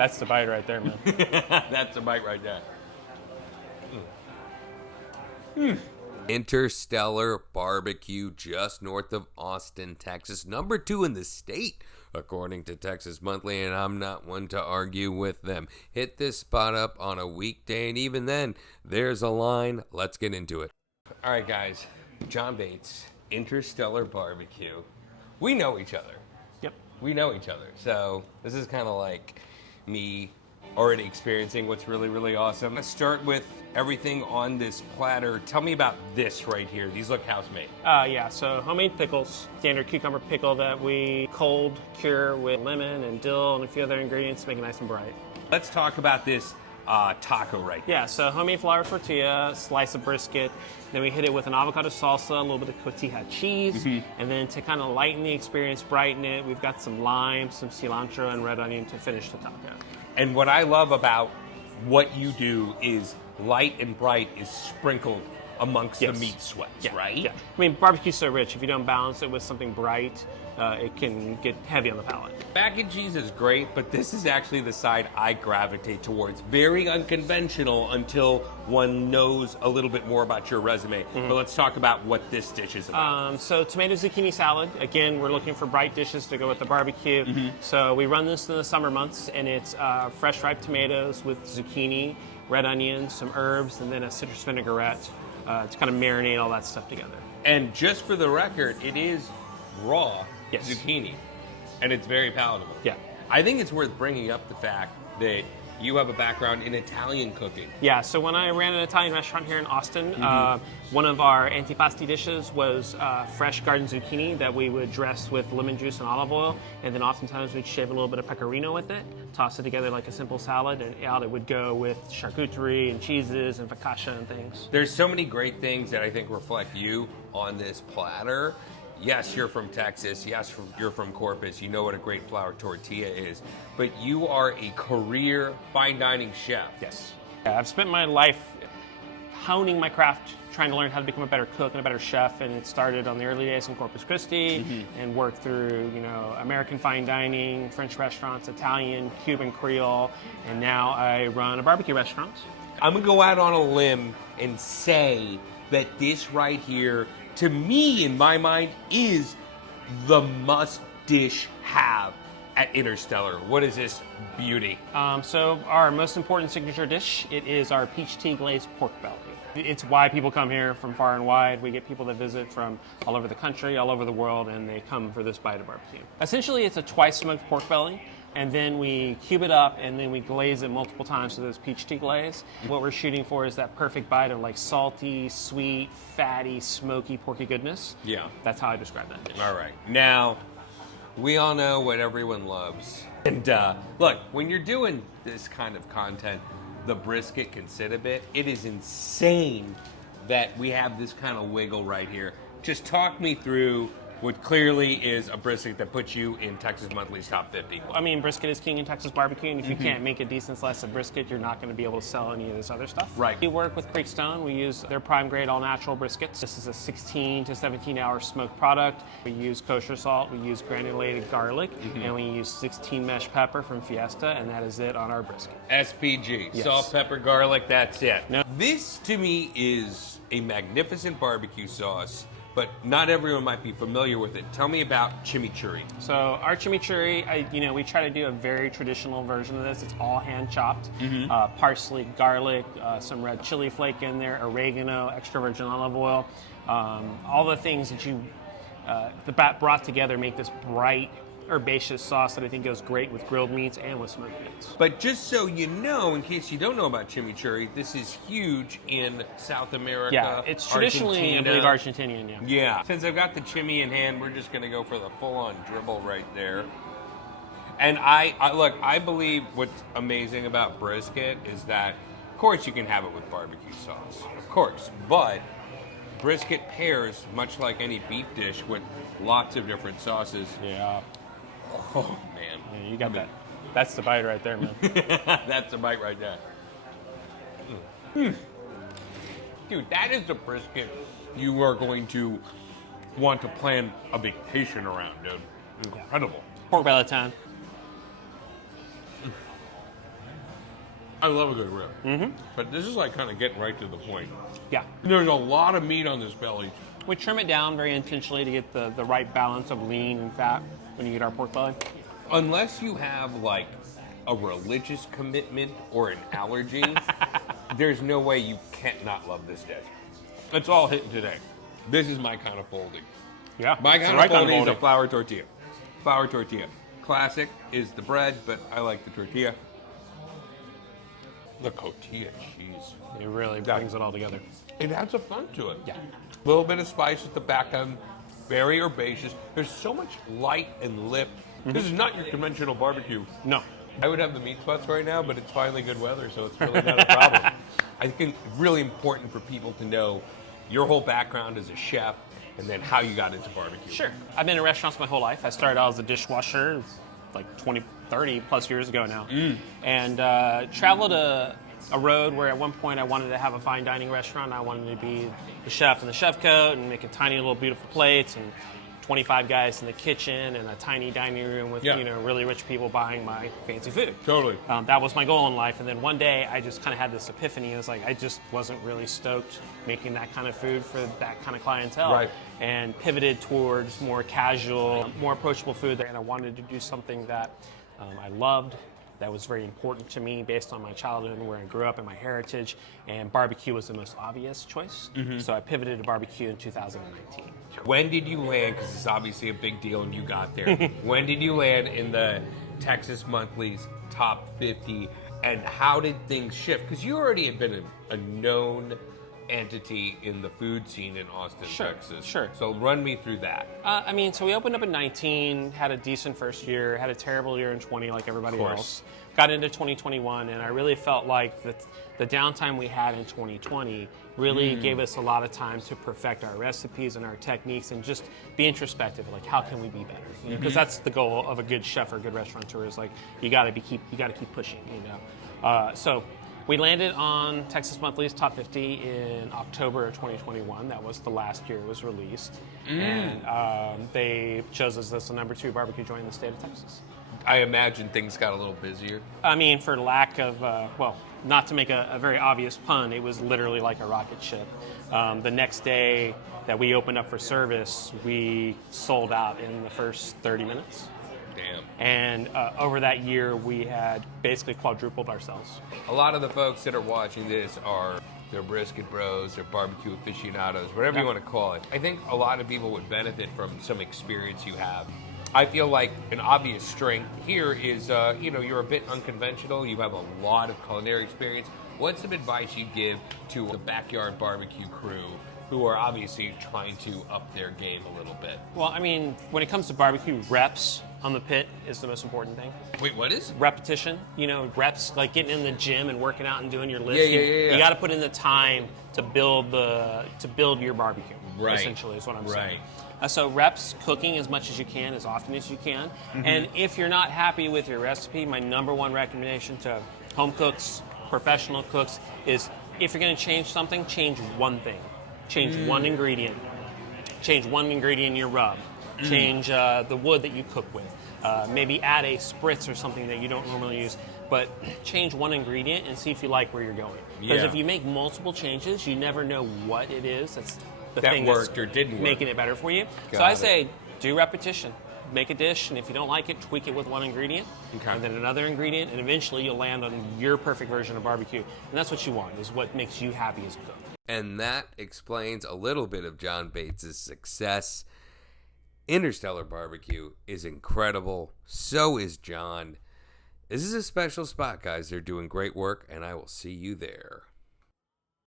That's the bite right there, man. That's a bite right there. Interstellar Barbecue just north of Austin, Texas. Number 2 in the state, according to Texas Monthly, and I'm not one to argue with them. Hit this spot up on a weekday, and even then, there's a line. Let's get into it. All right, guys. John Bates, Interstellar Barbecue. We know each other. Yep. We know each other. So this is kind of like me already experiencing what's really, really awesome. Let's start with everything on this platter. Tell me about this right here. These look house-made. Yeah, so homemade pickles, standard cucumber pickle that we cold cure with lemon and dill and a few other ingredients to make it nice and bright. Let's talk about this taco right here. Yeah, so homemade flour tortilla, slice of brisket, then we hit it with an avocado salsa, a little bit of cotija cheese, and then to kind of lighten the experience, brighten it, we've got some lime, some cilantro, and red onion to finish the taco. And what I love about what you do is light and bright is sprinkled amongst the meat sweats, right? Yeah. I mean, barbecue's so rich. If you don't balance it with something bright, it can get heavy on the palate. Mac and cheese is great, but this is actually the side I gravitate towards. Very unconventional until one knows a little bit more about your resume. But let's talk about what this dish is about. So tomato zucchini salad. Again, we're looking for bright dishes to go with the barbecue. So we run this in the summer months, and it's fresh ripe tomatoes with zucchini, red onions, some herbs, and then a citrus vinaigrette to kind of marinate all that stuff together. And just for the record, it is raw zucchini, and it's very palatable. Yeah. I think it's worth bringing up the fact that you have a background in Italian cooking. Yeah, so when I ran an Italian restaurant here in Austin, one of our antipasti dishes was fresh garden zucchini that we would dress with lemon juice and olive oil, and then oftentimes we'd shave a little bit of pecorino with it, toss it together like a simple salad, and out it would go with charcuterie and cheeses and focaccia and things. There's so many great things that I think reflect you on this platter. Yes, you're from Texas. Yes, you're from Corpus. You know what a great flour tortilla is. But you are a career fine dining chef. Yes. Yeah, I've spent my life honing my craft, trying to learn how to become a better cook and a better chef. And it started on the early days in Corpus Christi and worked through, American fine dining, French restaurants, Italian, Cuban, Creole. And now I run a barbecue restaurant. I'm going to go out on a limb and say that this right here, to me, in my mind, is the must-dish have at Interstellar. What is this beauty? So our most important signature dish, it is our peach tea glazed pork belly. It's why people come here from far and wide. We get people that visit from all over the country, all over the world, and they come for this bite of barbecue. Essentially, it's a twice smoked pork belly, and then we cube it up, and then we glaze it multiple times to this peach tea glaze. What we're shooting for is that perfect bite of like salty, sweet, fatty, smoky, porky goodness. Yeah. That's how I describe that dish. All right. Now, we all know what everyone loves. And look, when you're doing this kind of content, the brisket can sit a bit. It is insane that we have this kind of wiggle right here. Just talk me through what clearly is a brisket that puts you in Texas Monthly's top 50. I mean, brisket is king in Texas barbecue, and if you can't make a decent slice of brisket, you're not going to be able to sell any of this other stuff. Right. We work with Creekstone. We use their prime grade all-natural briskets. This is a 16 to 17-hour smoked product. We use kosher salt, we use granulated garlic, and we use 16 mesh pepper from Fiesta, and that is it on our brisket. SPG, Yes. salt, pepper, garlic, that's it. No. This, to me, is a magnificent barbecue sauce, but not everyone might be familiar with it. Tell me about chimichurri. So our chimichurri, we try to do a very traditional version of this. It's all hand chopped. Parsley, garlic, some red chili flake in there, oregano, extra virgin olive oil. All the things that the bat brought together make this bright, herbaceous sauce that I think goes great with grilled meats and with smoked meats. But just so you know, in case you don't know about chimichurri, this is huge in South America. Yeah, it's traditionally, I believe, Argentinian. Yeah. Yeah. Since I've got the chimi in hand, we're just going to go for the full-on dribble right there. And I believe what's amazing about brisket is that, of course, you can have it with barbecue sauce, of course, but brisket pairs, much like any beef dish, with lots of different sauces. Yeah. Oh, man. Yeah, you got that. That's the bite right there, man. That's a bite right there. Dude, that is the brisket you are going to want to plan a vacation around, dude. Incredible. Pork belly time. I love a good rib. Mm-hmm. But this is like kind of getting right to the point. Yeah. There's a lot of meat on this belly. We trim it down very intentionally to get the right balance of lean and fat when you get our pork belly. Unless you have like a religious commitment or an allergy, there's no way you can't not love this dish. It's all hitting today. This is my kind of folding. Yeah. My it's kind the of right folding is a flour tortilla. Flour tortilla. Classic is the bread, but I like the tortilla. The cotija cheese. It really brings it all together. It adds a fun to it. Yeah. A little bit of spice at the back end. Very herbaceous. There's so much light and lift. This is not your conventional barbecue. No. I would have the meat sweats right now, but it's finally good weather, so it's really not a problem. I think it's really important for people to know your whole background as a chef and then how you got into barbecue. Sure. I've been in restaurants my whole life. I started out as a dishwasher like 20, 30 plus years ago now. And traveled a road where at one point I wanted to have a fine dining restaurant. I wanted to be the chef in the chef coat and making tiny little beautiful plates and 25 guys in the kitchen and a tiny dining room with really rich people buying my fancy food. Totally. That was my goal in life. And then one day I just kind of had this epiphany. It was like I just wasn't really stoked making that kind of food for that kind of clientele. Right. And pivoted towards more casual, more approachable food. And I wanted to do something that I loved, that was very important to me based on my childhood and where I grew up and my heritage. And barbecue was the most obvious choice. So I pivoted to barbecue in 2019. When did you land, because it's obviously a big deal and you got there, when did you land in the Texas Monthly's top 50 and how did things shift? Because you already had been a known entity in the food scene in Austin, Texas. Sure. So run me through that. So we opened up in 19, had a decent first year, had a terrible year in 20 like everybody else. Got into 2021, and I really felt like the downtime we had in 2020 really gave us a lot of time to perfect our recipes and our techniques and just be introspective, like how can we be better? Because that's the goal of a good chef or a good restaurateur is like you got to keep pushing. So we landed on Texas Monthly's Top 50 in October of 2021. That was the last year it was released. And they chose us as the number 2 barbecue joint in the state of Texas. I imagine things got a little busier. I mean, for lack of, not to make a very obvious pun, it was literally like a rocket ship. The next day that we opened up for service, we sold out in the first 30 minutes. Damn. And over that year, we had basically quadrupled ourselves. A lot of the folks that are watching this are they're brisket bros, they're barbecue aficionados, whatever you want to call it. I think a lot of people would benefit from some experience you have. I feel like an obvious strength here is, you're a bit unconventional. You have a lot of culinary experience. What's some advice you give to the backyard barbecue crew who are obviously trying to up their game a little bit? Well, I mean, when it comes to barbecue, reps on the pit is the most important thing. Wait, what is? Repetition. Reps, like getting in the gym and working out and doing your list. Yeah. You got to put in the time to build your barbecue. Right. Essentially, is what I'm saying. Right. So reps, cooking as much as you can, as often as you can. And if you're not happy with your recipe, my number one recommendation to home cooks, professional cooks, is if you're going to change something, change one thing. Change one ingredient. Change one ingredient in your rub. Change the wood that you cook with. Maybe add a spritz or something that you don't normally use. But change one ingredient and see if you like where you're going. Because if you make multiple changes, you never know what it is that's the that thing worked that's or didn't work. making it better for you. Got so I it. say do repetition. Make a dish, and if you don't like it, tweak it with one ingredient, and then another ingredient, and eventually you'll land on your perfect version of barbecue. And that's what you want, is what makes you happy as a cook. And that explains a little bit of John Bates' success. Interstellar Barbecue is incredible. So is John. This is a special spot, guys. They're doing great work, and I will see you there.